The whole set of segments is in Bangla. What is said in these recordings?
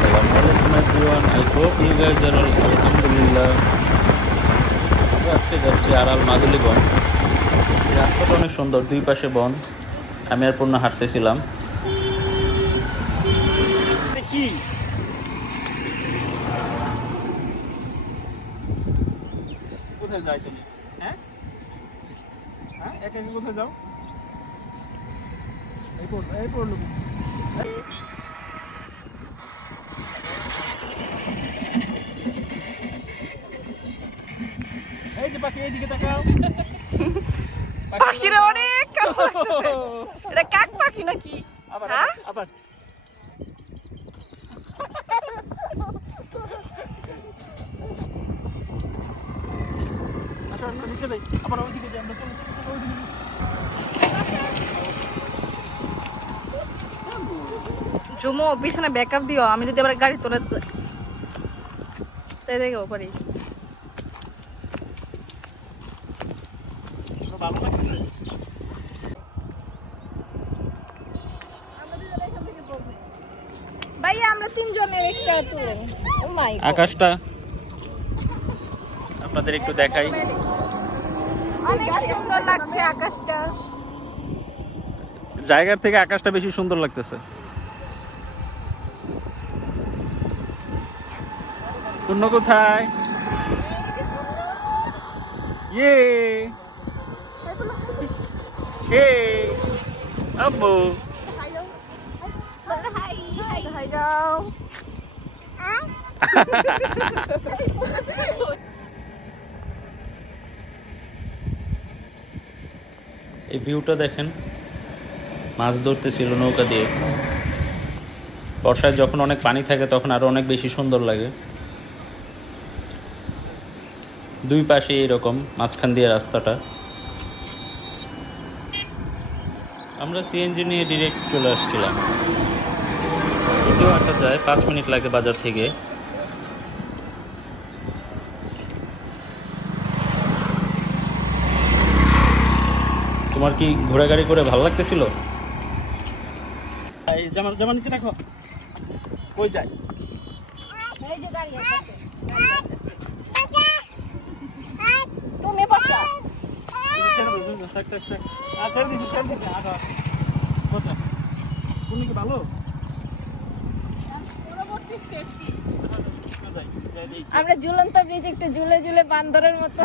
আসসালামু আলাইকুম everyone I hope you guys are আলহামদুলিল্লাহ আজকে যাচ্ছি আড়াল মাদুলি বন। রাস্তাটা অনেক সুন্দর, দুই পাশে বন। আমি আর পূর্ণ হাঁটতেছিলাম। হ্যাঁ? হ্যাঁ? কোথায় যাও? এই পড় এই পড়ল। পাখি এইদিকে তাকাও। পাখিরা অনেক কালো লাগতেছে। এটা কাক পাখি নাকি? আবার হ্যাঁ? আবার, আবার। আমরা নিচে যাই। আবার ওইদিকে যাই, আমরা চলো, চলো, চলো, ওইদিকে জুমো পিছনে ব্যাকআপ দিও। আমি যদি আবার গাড়ি তোলে তাই দেখো পারি তো ভালো লাগছে? ভাইয়া আমরা তিনজনের একটা তুলেন আকাশটা আপনাদের একটু দেখাই। অনেক সুন্দর লাগছে আকাশটা। জায়গার থেকে আকাশটা বেশি সুন্দর লাগতেছে। পূর্ণ কোথায়? ইয়ে। হে। আম্মু। হাই দাও এই ভিউটা দেখেন, মাছ ধরতেছিল নৌকা দিয়ে। বর্ষায় যখন অনেক পানি থাকে তখন আরও অনেক বেশি সুন্দর লাগে। দুই পাশে এরকম মাঝখান দিয়ে রাস্তাটা। আমরা সিএনজি নিয়ে ডিরেক্ট চলে আসছিলাম। এটাও একটা যায় পাঁচ মিনিট লাগে বাজার থেকে তোমার কি ঘোরাগাড়ি করে ভালো লাগতেছিল জামা জামা নিচে রাখো কই যায় এই যে তুমি বাচ্চা ছেড়ে দাও, ছেড়ে দাও, থাক, থাক, থাক। আ, ছেড়ে দিছি, ছেড়ে দিছি, আগা। কোথায়? তুমি কি ভালো? পরবর্তী স্টেপটি কোথায়? যাই দিই। আমরা ঝুলন্ত ব্রিজ একটু ঝুলে ঝুলে বান্দরের মতো।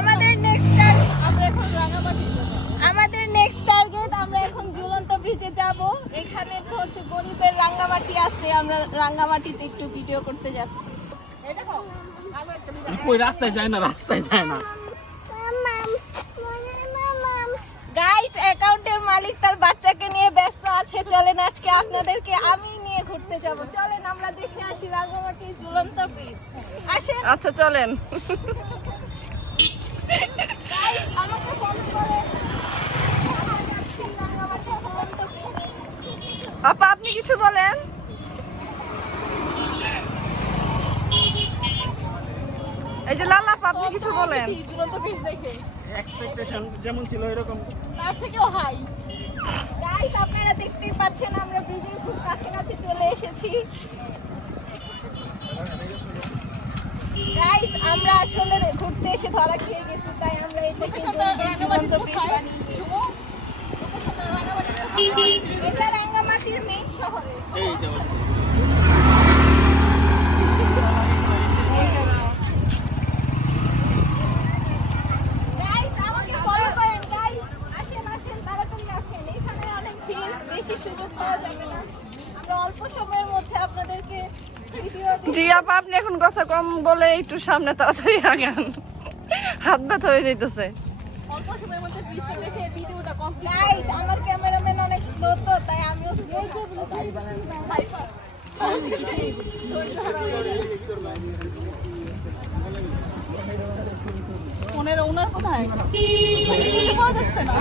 আমাদের নেক্সট আমরা এখন রাঙামাটি আমাদের নেক্সট টার্গেট আমরা এখন ঝুলন্ত ব্রিজে যাব। এখানে তো হচ্ছে গরিবের রাঙ্গামাটি আছে, আমরা রাঙ্গামাটিতে একটু ভিডিও করতে যাচ্ছি। কই, রাস্তায় যায় না, রাস্তায় যায় না গাইস অ্যাকাউন্টের মালিক তার বাচ্চাকে নিয়ে ব্যস্ত আছে চলেন আজকে আপনাদেরকে আমি নিয়ে ঘুরতে যাব। চলেন আমরা দেখে আসি রাঙ্গামাটির ঝুলন্ত ব্রিজ আসেন। আচ্ছা চলেন। আমাকে। আপা আপনি কিছু বলেন। এই যে লাল আপা আপনি কিছু বলেন। ঝুলন্ত ব্রিজ দেখে। এক্সপেকটেশন যেমন ছিল এরকম। তার থেকেও হাই গাইস আপনারা দেখতেই পাচ্ছেন, আমরা ব্রিজের খুব কাছাকাছি চলে এসেছি। গাইস আমরা আসলে ঘুরতে এসে ধরা খেয়ে গেছি, তাই আমরা এটাকে বানিয়ে এটা রাঙ্গামাটির মেইন শহরে এই যে গাইস আমাকে ফলো করেন গাইস আসেন আসেন তাড়াতাড়ি আসেন এখানে অনেক ভিড় বেশি সুযোগ পাওয়া যাবে না আমরা অল্প সময়ের মধ্যে আপনাদেরকে ভিডিও জি আপা আপনি এখন কথা কম বলে একটু সামনে তাড়াতাড়ি আগান। হাত ব্যথা হয়ে যাইতেছে। অল্প সময়ের মধ্যে ভিডিওটা কমপ্লিট আমার ক্যামেরাম্যান অনেক স্লো তো তাই আমিও ফোনের ওনার কোথায়? পাওয়া যাচ্ছে না।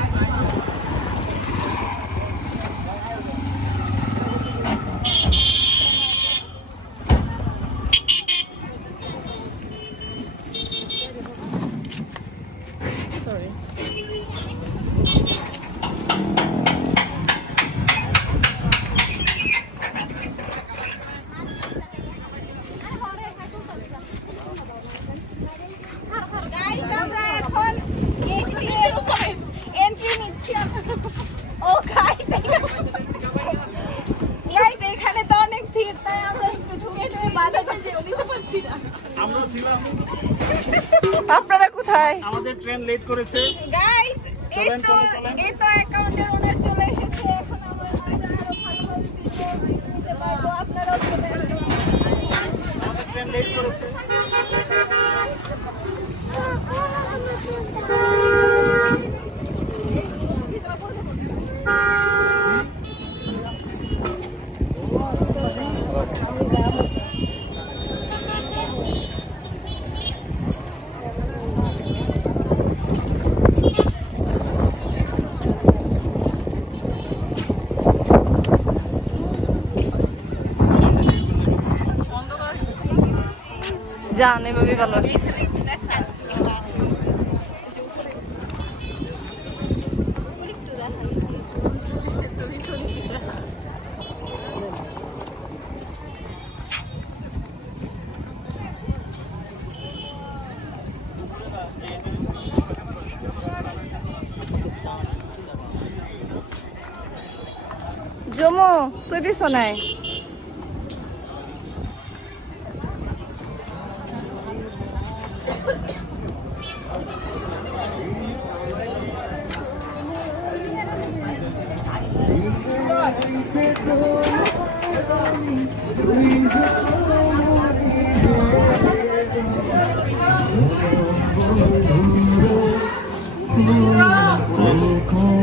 আমাদের ট্রেন লেট করেছে গাইস এই তো। এই তো অ্যাকাউন্টের ওনার চলে এসেছে এখন আমরা আমরা আরও ভালোভাবে ভিডিও নিতে পারব আপনারাও চলে আসুন আমাদের ট্রেন লেট করেছে যান এভাবে ভালো আছে জমো তুই পিছনায় আমার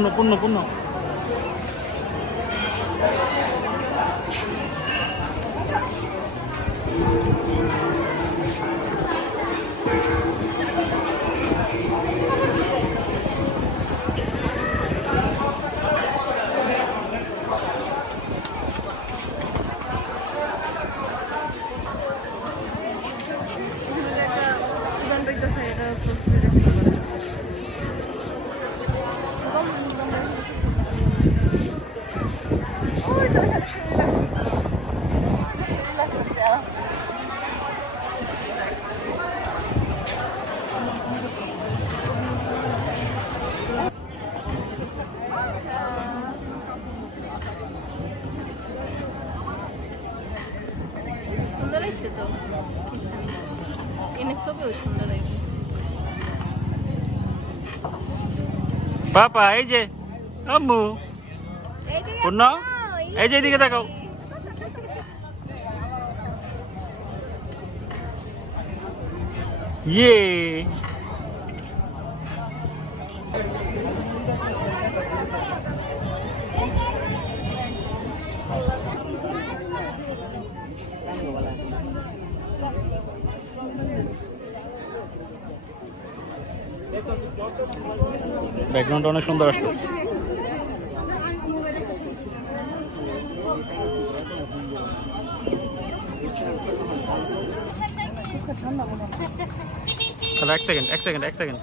পূর্ণ পূর্ণ পূর্ণ। সুন্দর ছবিও সুন্দর পাপা এই যে আম্মু। পূর্ণ? এই যে এদিকে তাকাও ইয়ে। ব্যাকগ্রাউন্ড অনেক সুন্দর আসতেছে। হ্যালো এক সেকেন্ড এক সেকেন্ড এক সেকেন্ড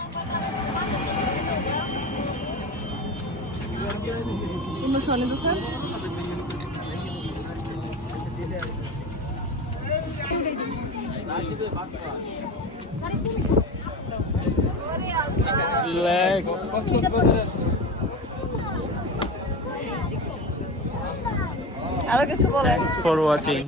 রিল্যাক্স আরও কিছু বলেন। Thanks for watching